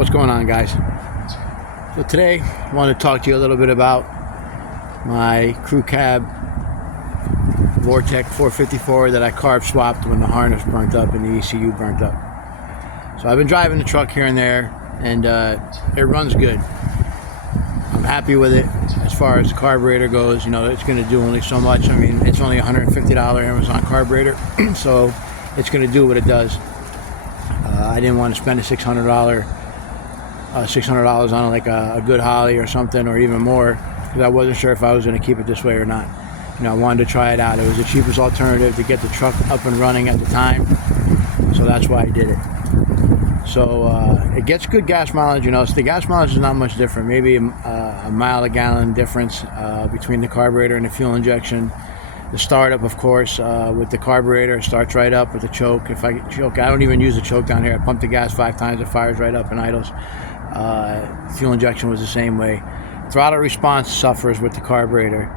What's going on, guys? So today I want to talk to you a little bit about my crew cab Vortec 454 that I carb swapped when the harness burnt up and the ECU burnt up. So I've been driving the truck here and there, and it runs good. I'm happy with it. As far as the carburetor goes, you know, it's going to do only so much. I mean, it's only a $150 Amazon carburetor, so it's going to do what it does. I didn't want to spend a $600 on like a good Holly or something, or even more, because I wasn't sure if I was going to keep it this way or not. You know, I wanted to try it out. It was the cheapest alternative to get the truck up and running at the time, so that's why I did it. So it gets good gas mileage. You know, so the gas mileage is not much different, maybe a mile a gallon difference between the carburetor and the fuel injection. The startup, of course, with the carburetor, starts right up with the choke. If I choke, I don't even use the choke down here. I pump the gas 5 times, it fires right up and idles. Fuel injection was the same way. Throttle response suffers with the carburetor.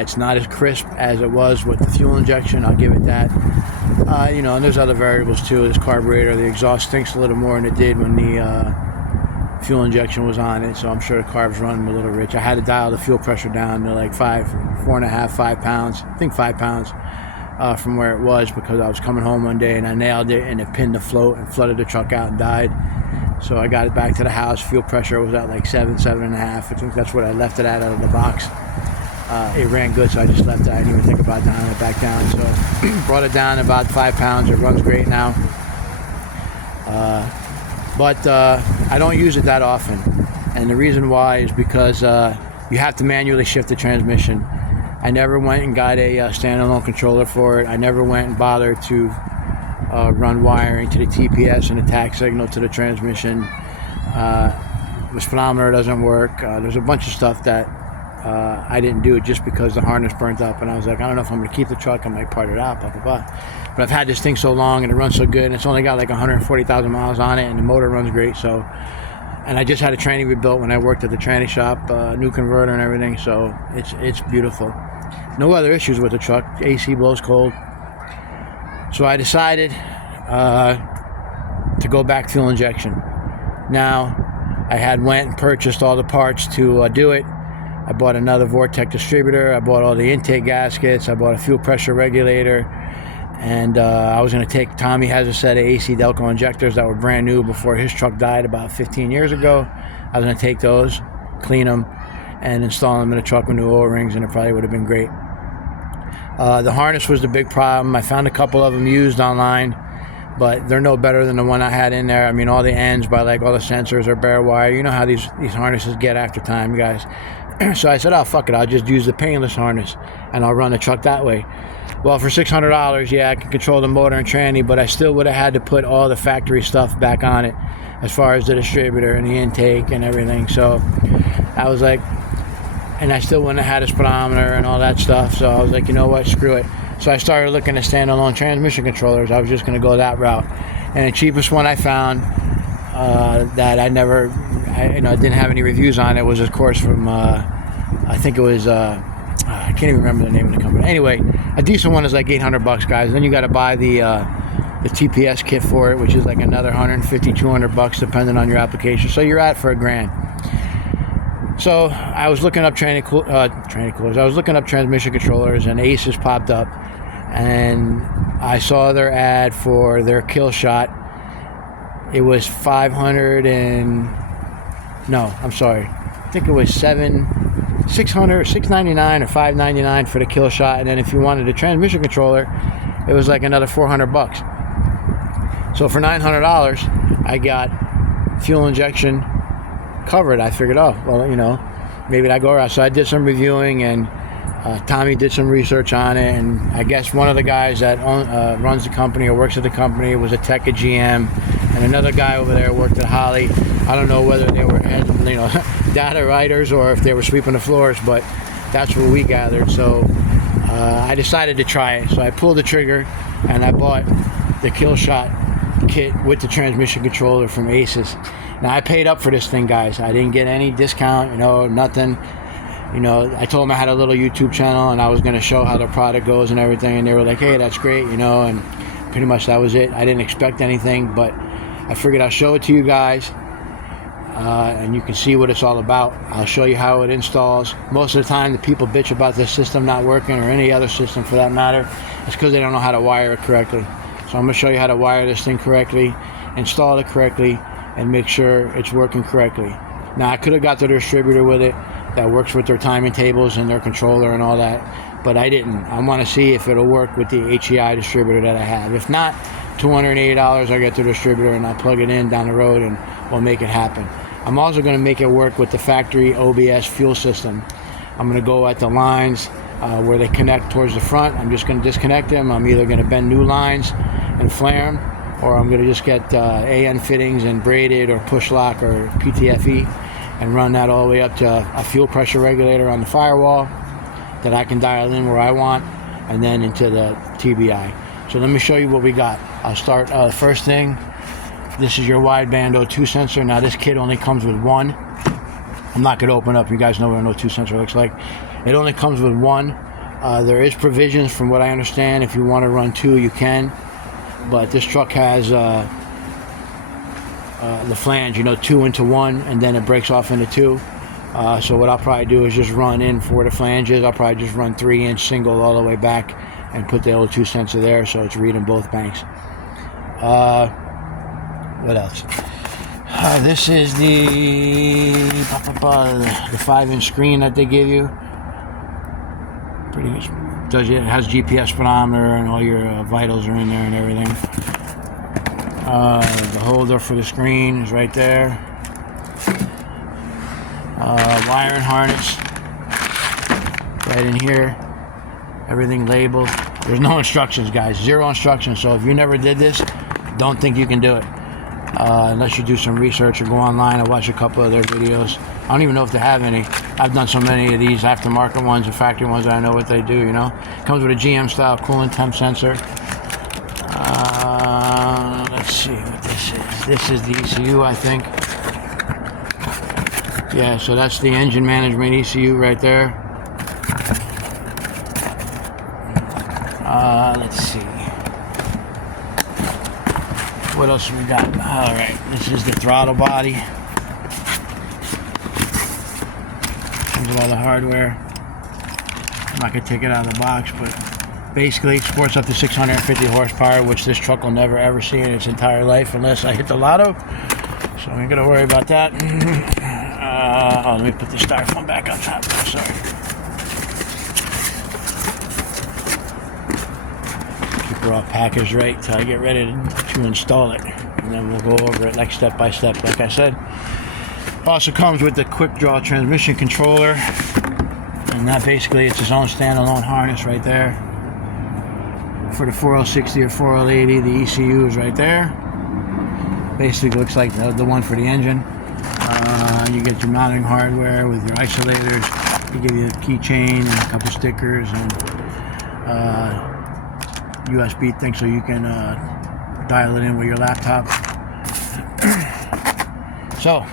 It's not as crisp as it was with the fuel injection, I'll give it that. You know, and there's other variables too. This carburetor, the exhaust stinks a little more than it did when the fuel injection was on it, so I'm sure the carb's running a little rich. I had to dial the fuel pressure down to like 5 pounds, I think 5 pounds from where it was, because I was coming home one day and I nailed it and it pinned the float and flooded the truck out and died. So I got it back to the house. Fuel pressure was at like 7.5. I think that's what I left it at out of the box. It ran good, so I just left it. I didn't even think about dialing it back down. So brought it down about 5 pounds. It runs great now. But I don't use it that often, and the reason why is because you have to manually shift the transmission. I never went and got a standalone controller for it. I never went and bothered to run wiring to the TPS and the tach signal to the transmission. The speedometer doesn't work. There's a bunch of stuff that I didn't do it just because the harness burnt up, and I was like, I don't know if I'm going to keep the truck. I might part it out, blah, blah, blah. But I've had this thing so long and it runs so good, and it's only got like 140,000 miles on it, and the motor runs great. So, and I just had a tranny rebuilt when I worked at the tranny shop, new converter and everything, so it's beautiful. No other issues with the truck. The AC blows cold. So I decided to go back fuel injection. Now, I had went and purchased all the parts to do it. I bought another vortec distributor. I bought all the intake gaskets. I bought a fuel pressure regulator. And I was going to take, Tommy has a set of AC Delco injectors that were brand new before his truck died about 15 years ago. I was going to take those, clean them, and install them in a truck with new O-rings, and it probably would have been great. The harness was the big problem. I found a couple of them used online, but they're no better than the one I had in there. I mean, all the ends by like all the sensors are bare wire. You know how these harnesses get after time, guys. So I said, oh, fuck it, I'll just use the painless harness and I'll run the truck that way. Well, for $600, yeah, I can control the motor and tranny, but I still would have had to put all the factory stuff back on it, as far as the distributor and the intake and everything. So I was like, and I still wouldn't have had a speedometer and all that stuff. So I was like, you know what, screw it. So I started looking at standalone transmission controllers. I was just going to go that route. And the cheapest one I found that I didn't have any reviews on it was, of course, from I think it was I can't even remember the name of the company. Anyway, a decent one is like $800, guys. Then you got to buy the TPS kit for it, which is like another $150-$200 depending on your application. So you're at for $1,000. So I was looking up tranny coolers. I was looking up transmission controllers, and Aces popped up, and I saw their ad for their kill shot. It was $699 or $599 for the kill shot, and then if you wanted a transmission controller, it was like another $400. So for $900, I got fuel injection covered. I figured, oh, well, you know, maybe I go around. So I did some reviewing, and Tommy did some research on it, and I guess one of the guys that runs the company or works at the company was a tech at GM, and another guy over there worked at Holly. I don't know whether they were, you know, data writers or if they were sweeping the floors, but that's what we gathered. So I decided to try it. So I pulled the trigger and I bought the kill shot kit with the transmission controller from Aces. Now I paid up for this thing, guys. I didn't get any discount, you know, nothing. You know, I told them I had a little YouTube channel and I was going to show how the product goes and everything, and they were like, hey, that's great, you know, and pretty much that was it. I didn't expect anything, but I figured I'll show it to you guys. and you can see what it's all about. I'll show you how it installs. Most of the time the people bitch about this system not working, or any other system for that matter. It's because they don't know how to wire it correctly. So I'm going to show you how to wire this thing correctly, install it correctly, and make sure it's working correctly. Now, I could have got the distributor with it that works with their timing tables and their controller and all that, but I didn't. I want to see if it'll work with the HEI distributor that I have. If not, $280, I'll get the distributor and I'll plug it in down the road and we'll make it happen. I'm also going to make it work with the factory OBS fuel system. I'm going to go at the lines where they connect towards the front. I'm just going to disconnect them. I'm either going to bend new lines and flare them, or I'm going to just get AN fittings and braided or push lock or PTFE and run that all the way up to a fuel pressure regulator on the firewall that I can dial in where I want, and then into the TBI. So let me show you what we got. I'll start first thing. This is your wideband O2 sensor. Now this kit only comes with one. I'm not going to open up. You guys know what an O2 sensor looks like. It only comes with one. There is provisions, from what I understand, if you want to run two, you can. But this truck has the flange, 2 into 1, and then it breaks off into 2. So what I'll probably do is just run in 4 the flanges. I'll probably just run 3-inch single all the way back and put the O2 sensor there, so it's reading both banks. What else? This is the 5-inch screen that they give you. Pretty much it has GPS speedometer, and all your vitals are in there and everything. The holder for the screen is right there. Wiring harness right in here. Everything labeled. There's no instructions, guys. 0 instructions. So if you never did this, don't think you can do it. Unless you do some research or go online and watch a couple of their videos. I don't even know if they have any. I've done so many of these aftermarket ones and factory ones that I know what they do, Comes with a GM style coolant temp sensor. Let's see what this is. This is the ECU, I think. Yeah, so that's the engine management ECU right there. Let's see. What else we got? All right, this is the throttle body. Comes with all the hardware. I'm not gonna take it out of the box, but basically sports up to 650 horsepower, which this truck will never ever see in its entire life unless I hit the lotto. So I ain't gonna worry about that. Let me put the styrofoam back on top. Sorry. Keep her all packaged right till I get ready to install it, and then we'll go over it like step by step, like I said. Also comes with the quick draw transmission controller, and that basically it's its own standalone harness right there. For the 4L60 or 4L80, the ECU is right there. Basically looks like the one for the engine. You get your mounting hardware with your isolators. They give you a keychain and a couple stickers and USB thing so you can dial it in with your laptop. So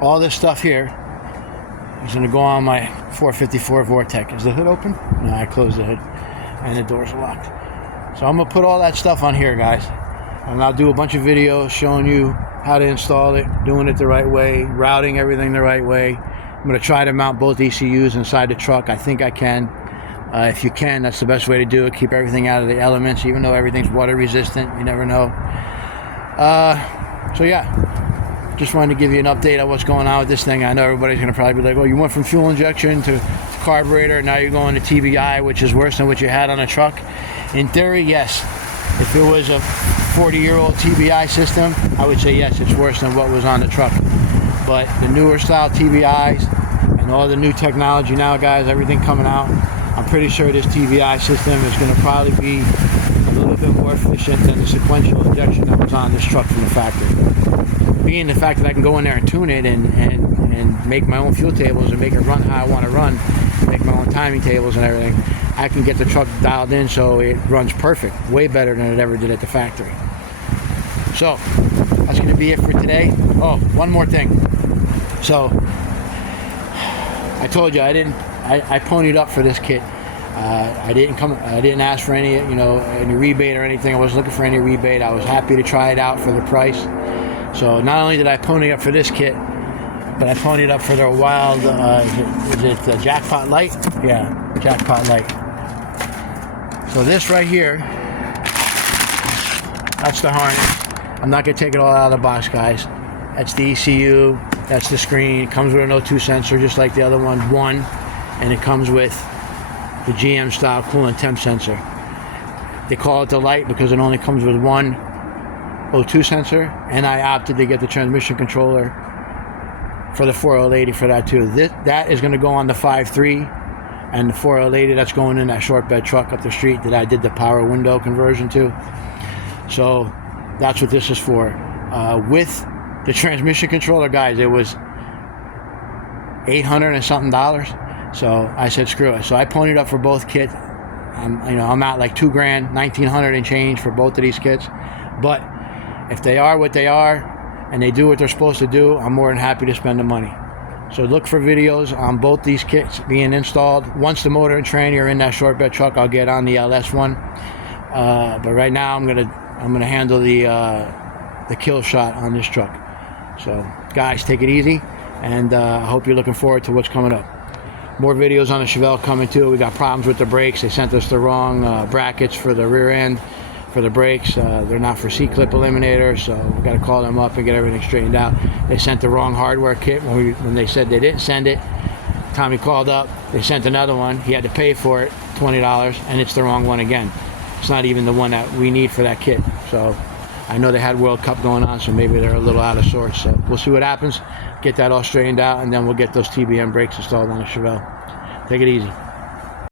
all this stuff here is going to go on my 454 Vortec. Is the hood open? No, I closed the hood and the doors are locked. So I'm going to put all that stuff on here, guys, and I'll do a bunch of videos showing you how to install it, doing it the right way, routing everything the right way. I'm going to try to mount both ECUs inside the truck. I think I can. If you can, that's the best way to do it. Keep everything out of the elements, even though everything's water resistant. You never know. So yeah, just wanted to give you an update on what's going on with this thing. I know everybody's going to probably be like, well, you went from fuel injection to carburetor, now you're going to TBI, which is worse than what you had on a truck. In theory, yes. If it was a 40-year-old TBI system, I would say yes, it's worse than what was on the truck. But the newer style TBIs and all the new technology now, guys, everything coming out, I'm pretty sure this TBI system is going to probably be a little bit more efficient than the sequential injection that was on this truck from the factory. Being the fact that I can go in there and tune it and make my own fuel tables and make it run how I want to run, make my own timing tables and everything, I can get the truck dialed in so it runs perfect, way better than it ever did at the factory. So that's going to be it for today. Oh, one more thing. So I told you I ponied up for this kit. I didn't ask for any rebate or anything. I wasn't looking for any rebate. I was happy to try it out for the price. So not only did I pony up for this kit, but I ponied up for their wild, is it the Jackpot Light? Yeah, Jackpot Light. So this right here, that's the harness. I'm not going to take it all out of the box, guys. That's the ECU, that's the screen. It comes with an O2 sensor, just like the other one, and it comes with the GM style coolant temp sensor. They call it the Light because it only comes with one O2 sensor, and I opted to get the transmission controller for the 4L80 for that too. That is going to go on the 5.3, and the 4L80 that's going in that short bed truck up the street that I did the power window conversion to. So that's what this is for. With the transmission controller, guys, it was $800 and something. So I said screw it. So I ponied up for both kits. I'm at like $2 grand, $1,900 and change for both of these kits. But if they are what they are and they do what they're supposed to do, I'm more than happy to spend the money. So look for videos on both these kits being installed. Once the motor and tranny are in that short bed truck, I'll get on the LS one. But right now I'm gonna handle the kill shot on this truck. So guys, take it easy, and I hope you're looking forward to what's coming up. More videos on the Chevelle coming too. We got problems with the brakes. They sent us the wrong brackets for the rear end for the brakes. They're not for C-clip eliminator, so we got to call them up and get everything straightened out. They sent the wrong hardware kit when they said they didn't send it. Tommy called up. They sent another one. He had to pay for it, $20, and it's the wrong one again. It's not even the one that we need for that kit. So I know they had World Cup going on, so maybe they're a little out of sorts. So we'll see what happens. Get that all straightened out, and then we'll get those TBM brakes installed on the Chevelle. Take it easy.